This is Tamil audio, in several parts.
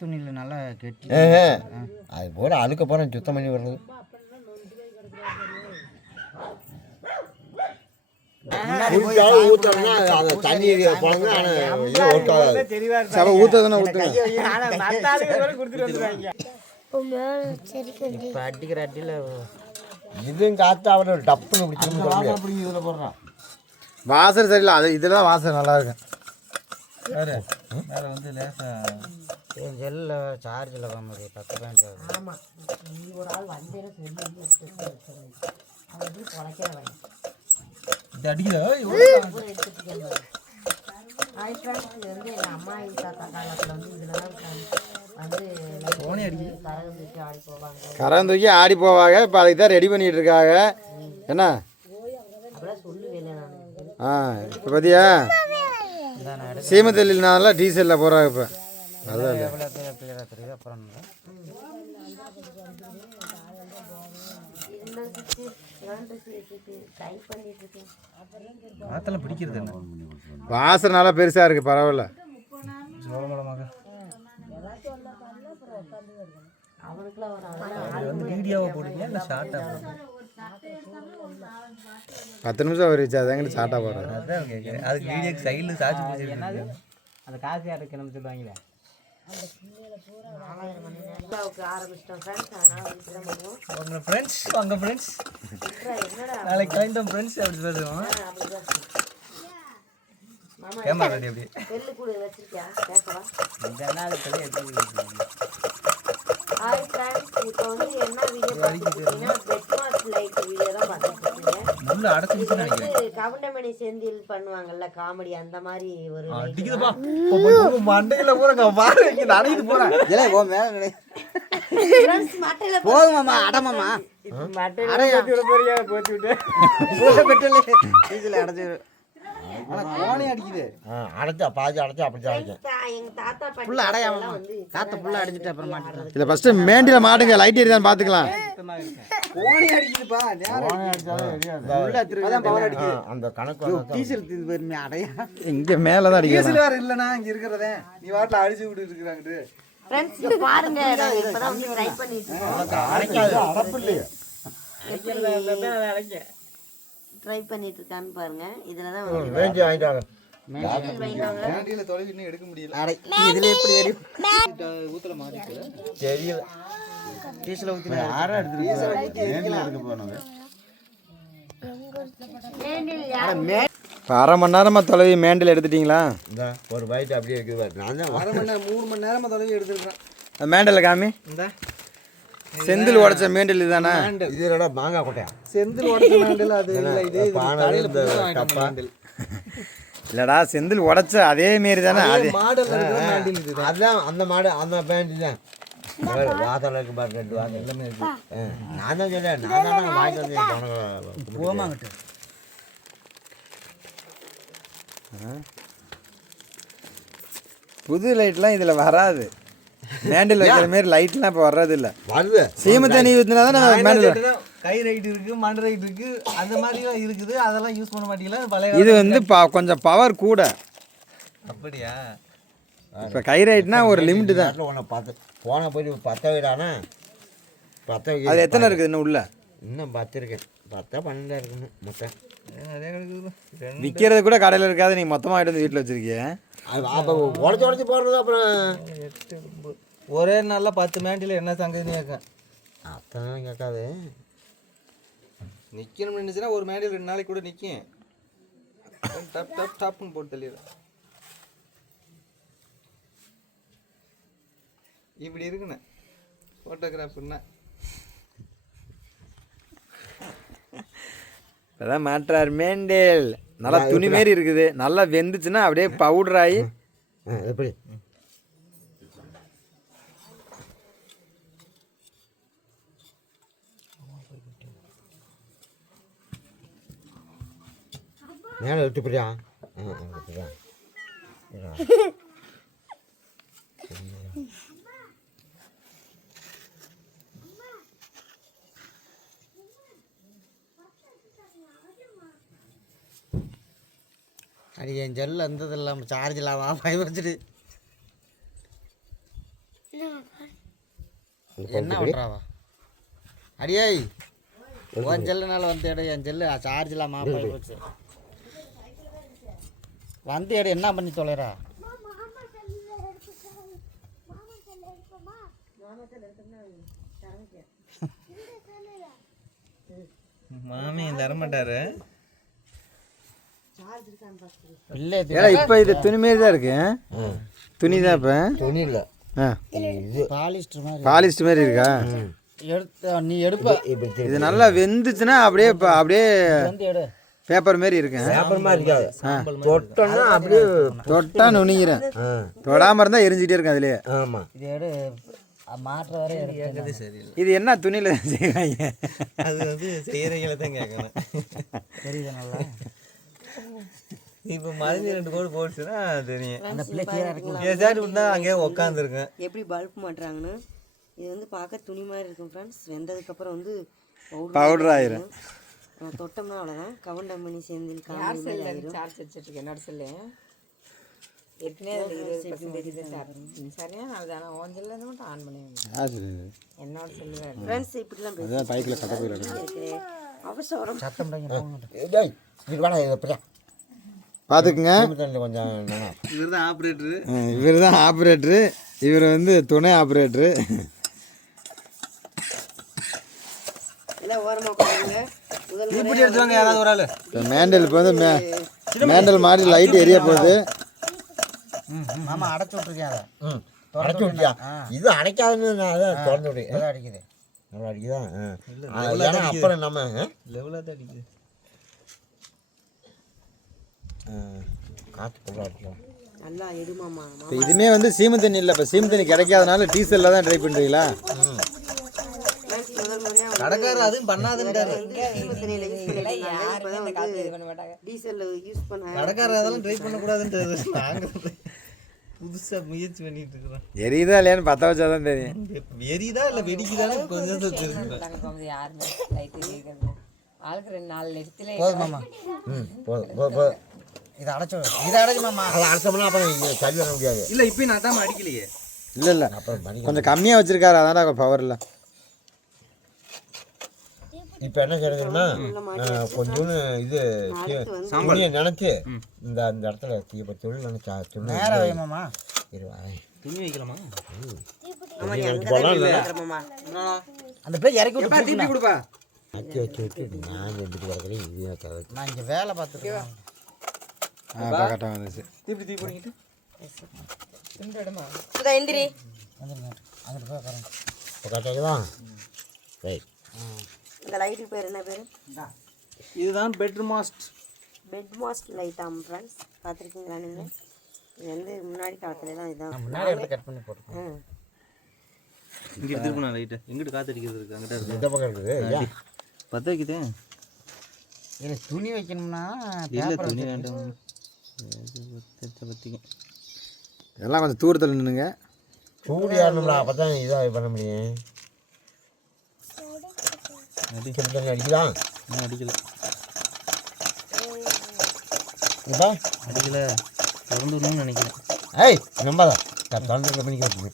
துணியில் நல்லா கெட்டி அது போல அழுக்க போகிறேன் சுத்தம் பண்ணி வர்றது. ஊற்றணும்னா அதை தண்ணி போனோம்னா ஊற்றதுன்னா ஊற்றுங்க. இப்போ அடிக்கிற அடியில் இதுவும் காற்று அவரை டப்புன்னு பிடிச்சி இதில் போடுறான். வாசனை சரியில்லை, அது இதில் தான் வாசனை நல்லா இருக்கும். வேறு வேறு வந்து லேசாக என் செல்லில் சார்ஜில் வாங்குது 10 பேண்ட். ஆமாம், நீ ஒரு ஆள் வந்தேன்னு சொல்லி இது அடிக்குதா எடுத்துட்டு ஹாய் ஃப்ரெண்ட்ஸ், இது வந்து எங்கள் அம்மா தாத்தா காலத்தில் வந்து இதில் தான் வந்து கரகம் தூக்கி ஆடி போவாங்க. கரகம் தூக்கி ஆடி போவாங்க. இப்போ அதுக்கு தான் ரெடி பண்ணிகிட்டு இருக்காங்க. என்ன அப்படிலாம் சொல்லுவேன் நான். இப்போ பார்த்தியா சீமத்தள்ளினால டீசலில் போகிறாங்க. இப்போ அதுதான் அப்புறம் அதெல்லாம் பிடிக்கிறது என்ன வாசனை நல்லா பெருசாக இருக்குது. பரவாயில்ல. வீடியோவை போடுங்க இல்லை ஷார்ட்டாக 10 நிமிஷம் வரைச்சு அதாங்க ஷார்ட்டாக போடுறது. அதுதான் கேட்குறேன். அதுக்கு வீடியோக்கு சைடில் சார்ஜ் பிடிச்சிருக்காங்க. அந்த காசு யாருக்குன்னு சொல்லுவாங்களே உங்கள் ஃப்ரெண்ட்ஸ் உங்கள் ஃப்ரெண்ட்ஸ் நாளைக்கு கிளம்பிட்டோம் ஃப்ரெண்ட்ஸ் அப்படி பேசுவோம். கேமரா ரெடி அப்படி இதெல்லாம் அது சொல்லி எடுத்து ஹாய் ஃப்ரெண்ட்ஸ், இப்போ வந்து என்ன வீடியோ பார்த்துக்கிட்டீங்கன்னா பெட்மார்க் லைட் வீடியோ தான் பார்த்துருக்கீங்க. முள்ள அடைச்சிருச்சுன்னு நினைக்கிறேன். கவுண்டமணி செந்தில் பண்ணுவாங்கல்ல காமெடி, அந்த மாதிரி ஒரு அடிக்குதுப்பா மண்டையில பூரா பாரு இங்கே நடையுது போகிறேன். இல்லை ஓ மேலே மட்டையில போதுமாம்மா அடமாம்மா அடை ஏற்றி விட போறியா போச்சு விட்டு பெட்டலே டீசல் அடைச்சி ஆனால் கோனே அடிக்குது. அடைச்சா பாதி அடைச்சா அப்படி தான் அடைச்சேன். எங்க தாத்தா ஃபுல்லாக அடையாம காற்றை ஃபுல்லாக அடிச்சுட்டு அப்புறம் மாட்டிட்டு இல்லை ஃபஸ்ட்டு மேண்டியில் மாட்டுங்க, லைட் எரியான்னு பார்த்துக்கலாம். கோனே அடிக்குதுப்பா. பவர் அடிக்குது. அந்த கணக்கு டீசல் பெருமை அடையா இங்கே மேலே தான் அடிக்கும். டீசல் வேறு இல்லைண்ணா இங்கே இருக்கிறதே நீ வாட்டில் அடிச்சு விட்டு இருக்கிறாங்க. ஃப்ரெண்ட்ஸ் இங்க பாருங்க, நாங்க இப்பதான் வந்து ட்ரை பண்ணிட்டு இருக்கோம். அடைக்காது அடப்பு இல்லையே. ட்ரை பண்ணிட்டு இருக்கான்னு பாருங்க. இதுல தான் வேண்டி வாங்கிட்டாங்க. மேண்டில் வைப்பாங்க. மேண்டியில தொலைவி இன்னும் எடுக்க முடியல. இதுல எப்படி ஊத்தல மாறிட்டு தெரியல. டீசல் ஊத்தி யாரா எடுத்துட்டு மேண்டில் எடுக்க போனாங்க. மேண்டில் இப்போ 1/2 மணி நேரமாக தொலைவி மேண்டில் எடுத்துட்டிங்களா? இந்த ஒரு பைட் அப்படியே இருக்குது பாரு. நான் தான் 1/2 மணி நேரம் 3 மணி நேரமாக தொலைவி எடுத்துருக்கேன். அந்த மேண்டில் காமி. இந்த செந்தில் உடைச்ச மேண்டில் இதுதானே? இது என்னடா மாங்காய் கொட்டையா? செந்தில் உடைச்ச மேண்டில் அது இல்லை. இது பானையில் இந்த டப்பா. இல்லைடா செந்தில் உடைச்ச அதே மாரி தானே அது மாடல் மேண்டில் இது. அதான் அந்த மாடு அந்த பேண்ட் தான். வாசல் இருக்கு பாரு, 2 வாசல் எல்லாமே இருக்கு. நான் தான் சொல்றேன், நான் தான் வாங்கிட்டு வந்து போமாங்கிட்ட புது லைட்லாம் இதில் வராது. மேண்டில் வைக்கிற மாரி லைட்லாம் இப்போ வர்றது இல்லை. வருது. சீமை தண்ணி ஊற்றினா தான் நம்ம மேண்டில். கை ரைட் இருக்கு, மண் ரைட் இருக்கு, அந்த மாதிரிலாம் இருக்குது. அதெல்லாம் யூஸ் பண்ண மாட்டீங்களா? பழைய இது வந்து கொஞ்சம் பவர் கூட. அப்படியா? இப்போ கை ரைட்னா ஒரு லிமிட்டு தான். உன்னை பார்த்து போன போய் 10 வீடானா 10 வீடு. அது எத்தனை இருக்குது இன்னும் உள்ள? இன்னும் 10 இருக்கு. 10 12 இருக்குன்னு மொத்தம். நிறைய கிடக்குது. விற்கிறது கூட கடையில் இருக்காது. நீங்கள் மொத்தமாக ஆகிட்டு வந்து வீட்டில் வச்சுருக்கீங்க. அப்போ உடச்சி போடுறது அப்புறம் 8 ஒரே நாளில் 10 மேண்டில் என்ன சங்கதினே கேட்க அத்தனை கேட்காது. நிற்கணும்னு நினச்சுன்னா ஒரு மேண்டில் 2 நாளைக்கு கூட நிற்கும். டப் டப் டாப்னு போட்டு தள்ளிடுறேன். இப்படி இருக்குண்ணே ஃபோட்டோகிராஃபர்னா. இப்போதான் மாற்றார் மேண்டில் நல்லா துணி மாரி இருக்குது. நல்லா வெந்துச்சுன்னா அப்படியே பவுடர் ஆகி எப்படி மேலே விட்டு போறியா? அது என் ஜெல்லில் இருந்தது இல்லாமல் சார்ஜ் இல்லாமல் பயன்படுத்திட்டு என்ன விட்றாவா அடியே உன் செல்லுனால வந்து எடு என் செல்லு சார்ஜ் இல்லாமல் ஆஃப் ஆகி போச்சு வந்து எடு என்ன பண்ணி தொலைறா மாமி தரமாட்டாரு இல்லை ஏடா இப்போ இது துணி மாரி தான் இருக்கு துணி தான் இப்போ துணி இல்லை ஆ பாலிஸ்டர் மாதிரி பாலிஸ்டர் மாதிரி இருக்கா எடுத்து நீ எடுப்ப இப்படி இது நல்லா வெந்துச்சுன்னா அப்படியே அப்படியே வந்து எடு பேப்பர் மாரி இருக்கு பேப்பரமா இருக்காது தொட்டோன்னா அப்படியே தொட்டா நுனிக்கிறேன் தொடாமல் இருந்தால் எரிஞ்சிட்டே இருக்கும் அதுலேயே ஆமாம் இது எடு மாற்ற வரை எடுக்கிறது சரியில்லை இது என்ன துணியில் செய்வாங்க அது வந்து செய்யறீங்கள தான் கேட்கணும் தெரியுது நல்லா இப்போ மறைஞ்சி 2 கோடு போட்டுச்சுன்னா தெரியும் அந்த பிள்ளை கீழே இறக்கலாம் ஏதாச்சும் விட்டா அங்கேயே உட்காந்துருக்கேன் எப்படி பல்ப் மாட்டுறாங்கன்னு இது வந்து பார்க்க துணி மாதிரி இருக்கும் ஃப்ரெண்ட்ஸ் வெந்ததுக்கப்புறம் வந்து பவுடர் ஆயிரும் தொட்டோம்னா அவ்வளோதான் கவுண்டமணி சேர்ந்து காமெடி மாதிரி ஆயிரும் சார்ஜ் வச்சுட்ருக்கு என்னோட செல்லு ஏற்கனவே அதில் 20% தான் சார்ஜ் சரியா அது ஆனால் உன் செல்லில் இருந்து மட்டும் ஆன் பண்ணி என்னோட செல்லு தான் ஃப்ரெண்ட்ஸ் இப்படிலாம் அதுதான் பைக்கில் கட்ட போயிடும் பேசிக்கிறேன் அவசரம் சத்தம் பண்ணி போங்க ஏய் இது வேணா இதை பிரியா பார்த்துக்குங்க தண்ணி கொஞ்சம் வேணாம். இவர் தான் ஆப்ரேட்டரு இவர் தான் ஆப்ரேட்ரு இவர் வந்து துணை ஆப்ரேட்ரு எல்லாம் ஓரமாக போடுங்க முதல் இப்படி எடுத்துவாங்க யாராவது ஒரு ஆள் இப்போ மேண்டல் இப்போ வந்து மேண்டல் மாதிரி லைட் எரிய போகுது மாமா அடைச்சி விட்ருக்கேன் அதை ம் அடைச்சி விட்டியா இது அடைக்காதுன்னு நான் அதான் திறந்து விடு எல்லாம் அடிக்குது நல்லா அடிக்குதான் ஏன்னா அப்புறம் நம்ம லெவலாக தான் அடிக்குது காற்று ஃபுல்லாக அடிக்கலாம் நல்லா எடுமாமா இப்போ இதுவுமே வந்து சீமை தண்ணி இல்லை இப்போ சீமை தண்ணி கிடைக்காதனால டீசலில் தான் ட்ரை பண்ணுறீங்களா முதல் முறையாக கடைக்காரர் அதுவும் பண்ணாதுன்றாரு தண்ணியில் யூஸ் பண்ணிட்டு யாருமே இந்த காலத்தில் இது பண்ண மாட்டாங்க டீசலில் யூஸ் பண்ண கடைக்காரர் அதெல்லாம் ட்ரை பண்ணக்கூடாதுன்றது நாங்கள் புதுசாக முயற்சி பண்ணிட்டு இருக்கிறோம் எரியுதா இல்லையான்னு பற்ற வச்சா தான் தெரியும் எரியுதா இல்லை வெடிக்குதான்னு கொஞ்சம் தெரிஞ்சுக்கிறேன் மாட்டாங்க போகும்போது யாருமே லைட்டு கேட்கறது ஆளுக்கு 2-4 இடத்துல போதும் மாமா ம் போதும் இதை அடைச்சி விடு இதை அடைச்சி மாமா அதை அடைச்சோம்னா அப்புறம் இங்கே சரி வர முடியாது இல்லை இப்போ நான் தான் அடிக்கலையே இல்லை இல்லை அப்புறம் பண்ணி கொஞ்சம் கம்மியாக வச்சுருக்காரு அதான் பவர் இல்லை இப்போ என்ன செய்யறதுன்னா கொஞ்சோன்னு இது துணியை நினச்சி இந்த அந்த இடத்துல தீய தொழில் நினச்சா துணி நேரம் வை மாமா துணி வைக்கலாமா அந்த பிள்ளை இறக்கி விட்டு திருப்பி கொடுப்பா வச்சு வச்சு விட்டு நான் எந்திட்டு கிடக்கிறேன் இது வைக்கிறது நான் இங்கே வேலை பார்த்துருக்கேன் கரெக்டாக வந்துச்சு தீப்பி பண்ணிக்கிட்டு சுதா எந்திரி அங்கிட்டு போய் உட்காருங்க. இப்போ கரெக்டாக தான் ரைட் இந்த லைட்டுக்கு பேர் என்ன பேர் இதுதான் பெட்ரூம் மாஸ்ட் பெட் மாஸ்ட் லைட்டாம் ஃப்ரெண்ட்ஸ் பார்த்துருக்கீங்களா நீங்கள் இது வந்து முன்னாடி காலத்துலலாம் இதுதான் முன்னாடி எடுத்து கட் பண்ணி போட்டுருக்கோம் ம் இங்கே எடுத்துருப்போம் லைட்டு எங்கிட்ட காத்தடிக்கிறது இருக்கு அங்கிட்ட இருக்கு இந்த பக்கம் இருக்குது ஏன் பற்ற வைக்குதே இதில் துணி வைக்கணும்னா இல்லை பேப்பர் துணி வேண்டாம் பற்றிக்கும் இதெல்லாம் கொஞ்சம் தூரத்தில் நின்றுங்க சூடு ஏறணும்ல அப்போ தான் இதாக பண்ண முடியும் சுடு தண்ணி அடிக்கலாம் அடிக்கல இப்போ அடிக்கல திறந்து விடணும்னு நினைக்கிறேன் ஏய் நம்பாதான் திறந்து பண்ணிக்க வச்சுக்கு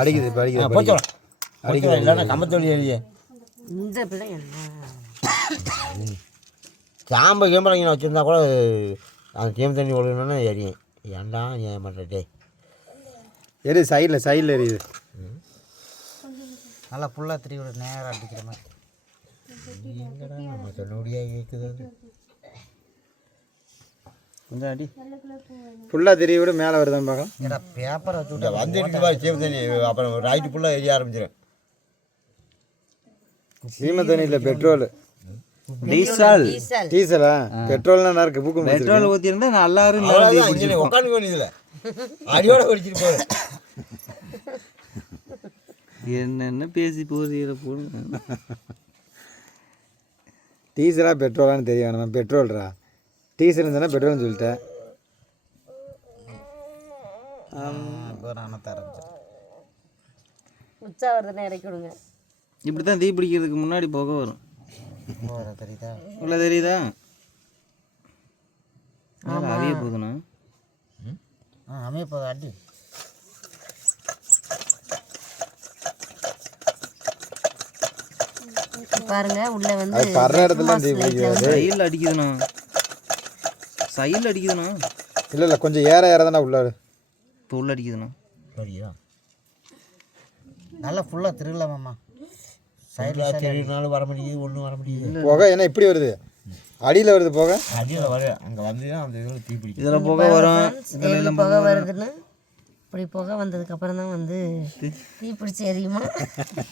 அடிக்குது இப்போ அடிக்குது போச்சோம் அடிக்கல இல்லைன்னா கம்பத்தொழி எழுதிய இந்த பிள்ளை என்ன சாம்பை கேம்பளங்க வச்சுருந்தா கூட அந்த கேம் தண்ணி ஒழுகணுன்னா எரியும் ஏன்டா ஏன் பண்ணுறே எரியுது சைடில் எரியுது நல்லா ஃபுல்லாக திரி விட நேரம் அடிக்கிற மாதிரி எங்கடா நம்ம சொன்னபடியாக கேட்குது அது கொஞ்சம் அடி ஃபுல்லாக தெரிய விட மேலே வருதான்னு பார்க்கலாம் ஏடா பேப்பரை வச்சு விட்டு வந்துட்டு வா கேம் தண்ணி அப்புறம் ரைட்டு ஃபுல்லாக எரிய ஆரம்பிச்சிடும் சீமை தண்ணியில் பெட்ரோல் டீசல் டீசலா பெட்ரோல்னா என்ன இருக்கு பூக்கும் பெட்ரோல் ஊற்றிருந்தா நல்லா உட்காந்து வேண்டியதில்லை அடியோட குடிச்சிட்டு போகிறேன் என்னென்ன பேசி போகிற போடுங்க டீசலா பெட்ரோலான்னு தெரிய வேணாமா பெட்ரோல்ரா டீசல் இருந்தால் பெட்ரோல்னு சொல்லிட்டேன் நான் தரேன் உச்சா வருதுன்னா இறக்கி விடுங்க இப்படி தான் தீ பிடிக்கிறதுக்கு முன்னாடி புகை வரும் தெரியுதா உள்ள தெரியுதா அவிய போதுண்ணா அமைய போதும் அடி பாருங்க உள்ள வந்து அது படுற இடத்துல தீ பிடிக்குது. சைடில் அடிக்குதுண்ணா, சைடில் அடிக்குதுண்ணா, இல்லை கொஞ்சம் ஏற தானே உள்ள இப்போ உள்ள அடிக்குதுண்ணா. சரியா நல்லா ஃபுல்லாக திருடலாமாம்மா. சைடில் திருடினாலும் வர முடியுது, ஒன்றும் வர முடியுது. புகை ஏன்னா இப்படி வருது, அடியில் வருது புகை. அடியில் வர அங்கே வந்தீங்கன்னா அந்த இதில் தீ பிடிக்கும். இதில் புகை வரும், எவ்வளோ புகை வருதுன்னு. இப்படி புகை வந்ததுக்கு அப்புறம் தான் வந்து தீ பிடிச்சி எரியுமா.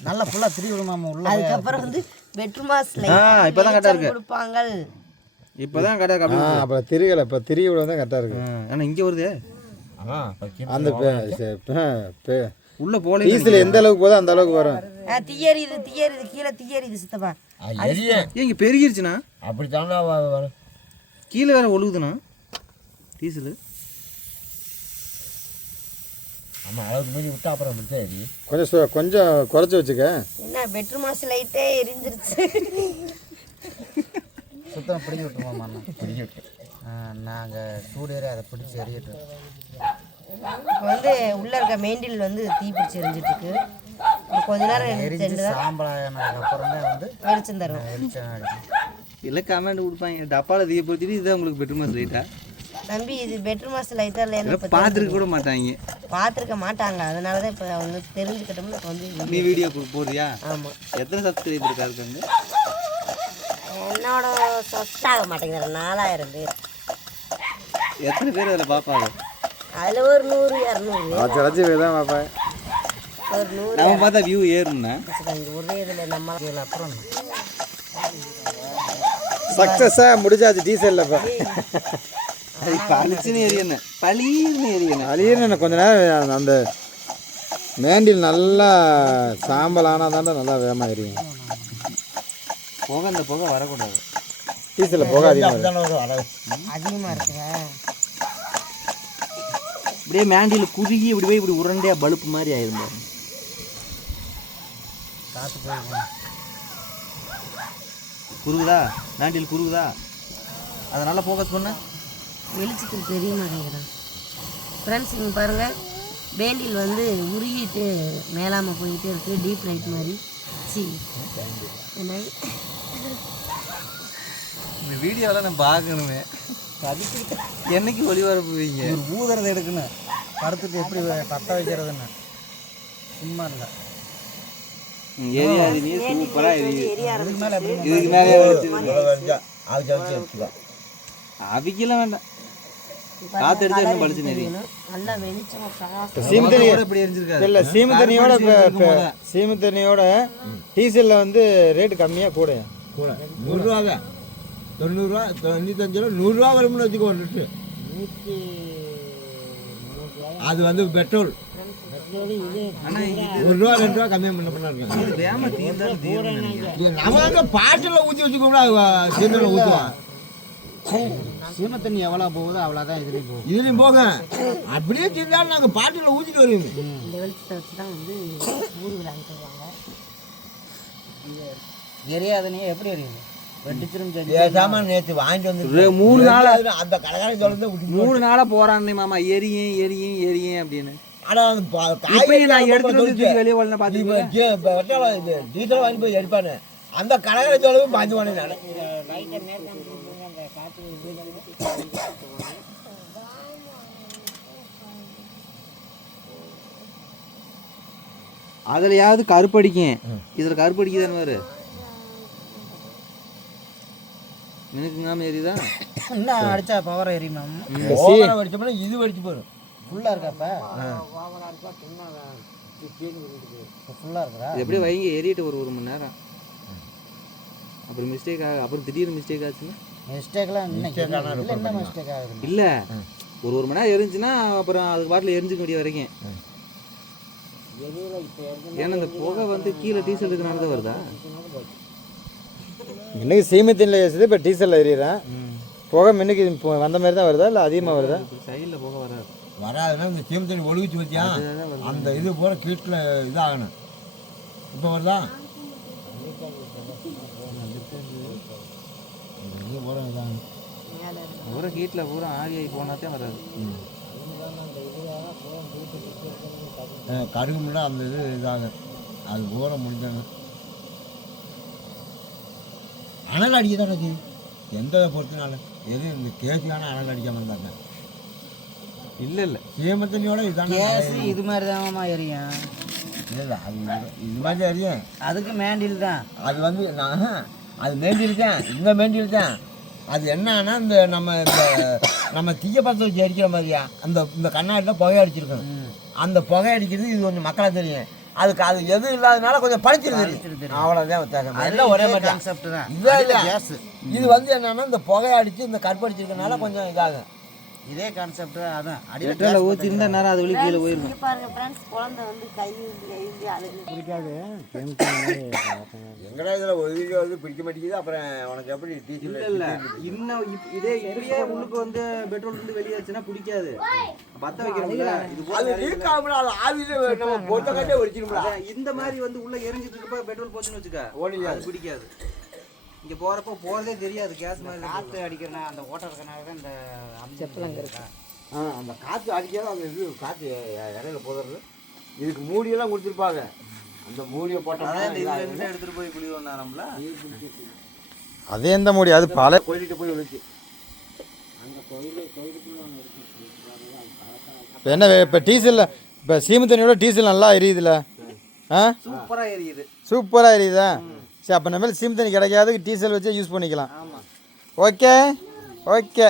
நல்லா ஃபுல்லாக திரி விடுமாம்மா உள்ள. அதுக்கப்புறம் வந்து பெட்ரூமாஸ் இப்பதான் கரெக்டா இருக்கு. கொடுப்பாங்க. இப்போ தான் கரெக்டாக கம்மி. அப்புறம் திரிகளை இப்போ திரி விட தான் கரெக்டாக இருக்கு. ஆனால் இங்கே வருது அந்த உள்ள போல டீசல் எந்த அளவுக்கு போதோ அந்த அளவுக்கு வரும். தீயரிது கீழே தீயரிது சித்தப்பா. இங்கே பெருகிருச்சுண்ணா, அப்படி தாண்டா வரும். கீழே வேற ஒழுகுதுண்ணா டீசலு. ஆமாம், அளவுக்கு மீறி விட்டா அப்புறம் அப்படி தான் எரி. கொஞ்சம் குறைச்சி வச்சுக்க. என்ன பெட்ரூமாஸ் லைட்டே எரிஞ்சிருச்சு. சுத்தமாக பிடிக்க விட்டுருமாம்மா. பிடிக்க விட்டு நாங்கள் சூடேறி அதை பிடிச்சி எரியட்டும். இப்போ வந்து உள்ளே இருக்க மெயின்டில் வந்து தீ பிடிச்சி எரிஞ்சிட்டு இருக்கு. கொஞ்ச நேரம் எரிஞ்சு சாம்பலானதுக்கப்புறம் தான் வந்து வெளிச்சம் தரும். வெளிச்சம் அடிக்கும். இல்லை கமெண்ட் கொடுப்பாங்க, டப்பாவில் தீயப்படுத்திட்டு இதுதான் உங்களுக்கு பெட்ரூம் லைட்டா. தம்பி இது பெட்ரூமாஸ் லைட்டாக இல்லைன்னு இப்போ பார்த்துருக்க கூட மாட்டாங்க, பார்த்துருக்க மாட்டாங்க. அதனால தான் இப்போ அவங்க தெரிஞ்சுக்கிட்டோம்னு இப்போ வந்து நீ வீடியோ போடுறியா? ஆமாம். எத்தனை சப்ஸ்கிரைபர் இருக்காங்க? என்னோட சொத்தாக மாட்டேங்கிற 4000 பேர். எத்தனை பேர் அதில் பார்ப்பாங்க? அதில் ஒரு 100 200 வச்சு தான் பார்ப்பேன். ஒரு 100 நம்ம பார்த்தா வியூ ஏறும்னா ஒரே இதில் நம்ம அப்புறம் சக்ஸஸாக முடிஞ்சாச்சு டீசலில். இப்போ அது பளிச்சுன்னு எரியணும், பளிர்னு எரியணும். அழியன்னு கொஞ்ச நேரம் அந்த மேண்டில் நல்லா சாம்பல் ஆனால் தாண்டா நல்லா வேகமாக எரியும். புகை அந்த புகை வரக்கூடாது. டீசலில் புகை அதிகமாக வரும் அளவு அதிகமாக இருக்குதா? இப்படியே மேண்டில் குறுகி இப்படி போய் இப்படி உருண்டையாக பல்ப் மாதிரி ஆயிரும் பாருங்க. காற்று போயிருக்கோம். குறுகுதா மேண்டில் குறுகுதா? அதை நல்லா ஃபோக்கஸ் பண்ண. வெளிச்சத்துக்கு தெரிய மாட்டேங்கிறான். ஃப்ரெண்ட்ஸ் இங்கே பாருங்கள், பேண்டில் வந்து உருகிட்டு மேலாமல் போயிட்டே இருக்குது. டீப் லைட் மாதிரி. இந்த வீடியோவில் நான் பார்க்கணுமே, என்னைக்கு ஒளிபரப்பு வைங்க. ஒரு ஊதுறதை எடுக்கணும், படுத்துட்டு எப்படி பற்ற வைக்கிறதுன்னு. சும்மா இல்லை எரியாது, நீ சூப்பராக எரியுது. இதுக்கு மேலே எப்படி இதுக்கு மேலே அவிக்கலாம் வேண்டாம், காற்று எடுத்து இன்னும் பளிச்சு எரியும். நல்லா வெளிச்சம் இப்படி எரிஞ்சிருக்காது. இல்லை சீம தண்ணியோட டீசலில் வந்து ரேட்டு கம்மியாக கூட கூட 100 ரூபா தான். 90 ரூபா 95 ரூபா 100 ரூபா வரும்னு வச்சுக்கோ ஒரு லிட்டரு. அது வந்து பெட்ரோல் 1 ரூபா 2 ரூபா கம்மியாக பண்ண இது வேம தீர்ந்தாலும் தீரும் நினைக்கிறேன். நம்ம அங்கே பாட்டில் ஊற்றி வச்சுக்கோம்னா சீந்தனை ஊற்றுவான். சீம தண்ணி எவ்வளோ போகுதோ அவ்வளோதான் இதுலேயும் போகும். இதுலேயும் போக அப்படியே தீர்ந்தாலும் நாங்கள் பாட்டில் ஊற்றிட்டு வருவோம். இந்த வெளிச்சத்தை வச்சு தான் வந்து ஊர் விளையாண்டு வருவாங்க. எரியாதுனே எப்படி எரியுது? வெட்டிச்சிரும் சொல்லி பேசாமல் நேற்று வாங்கிட்டு வந்து 3 நாளா அந்த கடைக்கார தொடர்ந்து 3 நாளா போறானே மாமா, எரியும் எரியும் எரியும் அப்படின்னு. ஆனால் அந்த இப்பயும் நான் எடுத்துட்டு வந்து தூக்கி வெளியே போடலாம் பார்த்துக்கோ. டீசல் வாங்கி போய் எடுப்பானு அந்த கடைக்கார தொலைவும் பாய்ந்துவானே நான். அதுலயாவது கருப்படிக்கும், இதுல கருப்படிக்குதான்னு பாரு. மினுக்குங்காம எரியுதா? இன்னும் அடித்தா பவர் எரியுமா? அடிச்சோம்னா இது வெடிச்சு போயிடும். ஃபுல்லாக இருக்காப்பா? ஃபுல்லாக இருக்கிறா? எப்படியும் வைங்க, எரியிட்டு ஒரு 1 மணி நேரம். அப்புறம் மிஸ்டேக் அப்புறம் திடீர்னு மிஸ்டேக் ஆச்சுன்னா மிஸ்டேக்லாம் என்ன மிஸ்டேக் ஆகுது? இல்லை, ஒரு மணி நேரம் எரிஞ்சுன்னா அப்புறம் அது பாட்டில் எரிஞ்சுக்க முடிய வரைக்கும். ஏன்னா இந்த புகை வந்து கீழே டீசல் இருக்கிறனால தான் வருதா? இன்னைக்கு சீமத்தின்ல ஏசுது, இப்போ டீசலில் எறிகிறேன். புகை மின்னுக்கு வந்த மாதிரி தான் வருதா இல்லை அதிகமாக வருதா? சைடில் புகை வராது. வராதுன்னா இந்த சீம தண்ணி ஒழுகிச்சு வச்சியா அந்த இது போல கீட்டில் இதாகணும். இப்போ வருதா? பூரா இதாகணும். பூரா ஹீட்டில் பூரா ஆவியாகி போனாதான் வராது. கருகுமுன்னா அந்த இது இதாகும், அது பூரா முடிஞ்சாங்க. அனல் அடிக்க தானே செய்யும். எந்த பொறுத்தனால எது இந்த கேஸுக்கான அனல் அடிக்காமல் இருந்தாங்க. இல்லை இல்லை சீமத்தண்ணியோட இதுதானே கேஸ் இது மாதிரி தான்மா எரியும். இல்லை அது இது மாதிரி அறியும். அதுக்கு மேண்டில் தான். அது வந்து நான் அது மேண்டில்தான், இந்த மேண்டில் தான். அது என்னன்னா இந்த நம்ம தீய பற்ற வச்சு அடிக்கிற மாதிரியா இந்த கண்ணாடியில் புகை அடிச்சிருக்கணும். அந்த புகை அடிக்கிறது இது கொஞ்சம் மக்களாக தெரியும். அதுக்கு அது எதுவும் இல்லாதனால கொஞ்சம் படிச்சிருக்கு. அவ்வளோதான் வித்தியாசம். எல்லாம் ஒரே மாதிரி கான்செப்ட் தான். இல்லை கேஸ் இது வந்து என்னன்னா இந்த புகை அடித்து இந்த கற்பு அடிச்சிருக்கனால கொஞ்சம் இதாகும். இதே கான்செப்ட் தான். அதான் அடியில் பெட்ரோலை ஊற்றிருந்தா நேரம் அது வெளியே கீழே போயிருக்கும். இங்க பாருங்க ஃப்ரெண்ட்ஸ், குழந்தை வந்து கை அழுகு. பிடிக்காது. எங்கடா இதில் ஒரு வீடியோ வந்து பிடிக்க மாட்டேங்குது. அப்புறம் உனக்கு எப்படி டீச்சர் இல்லை இன்னும் இதே இப்படியே உள்ளுக்கு வந்து பெட்ரோல் இருந்து வெளியாச்சுன்னா பிடிக்காது. பற்ற வைக்கிறோம்ல இது போல அது லீக் ஆகும்ல, அது ஆவியில நம்ம பொட்ட கட்டே ஒடிச்சிரும்ல. இந்த மாதிரி வந்து உள்ள எரிஞ்சிட்டு இருக்கப்ப பெட்ரோல் போச்சுன்னு வச்சுக்க ஓடியாது. அது பிடிக்காது. இங்கே போகிறப்ப போகிறதே தெரியாது. கேஸ் மாதிரி காற்று அடிக்கிறனா அந்த ஓட்டை இருக்கனால தான் இந்த செப்பலங்க இருக்கு. அந்த காற்று அடிக்காத அந்த இது காற்று இடையில போதுறது. இதுக்கு மூடியெல்லாம் கொடுத்துருப்பாங்க. அந்த மூடியை போட்டோம்னா எடுத்துகிட்டு போய் குழி வந்தாரம்ல. அது எந்த மூடி? அது பல கோயிலுக்கு போய் விழுச்சு. இப்போ என்ன இப்போ டீசல், இப்போ சீம தண்ணியோட டீசல் நல்லா எரியுதுல்ல? ஆ சூப்பராக எரியுது. சூப்பராக எரியுதா? சரி, அப்போ நம்ம சீம தண்ணி கிடைக்காது, டீசல் வச்சு யூஸ் பண்ணிக்கலாம். Okay okay.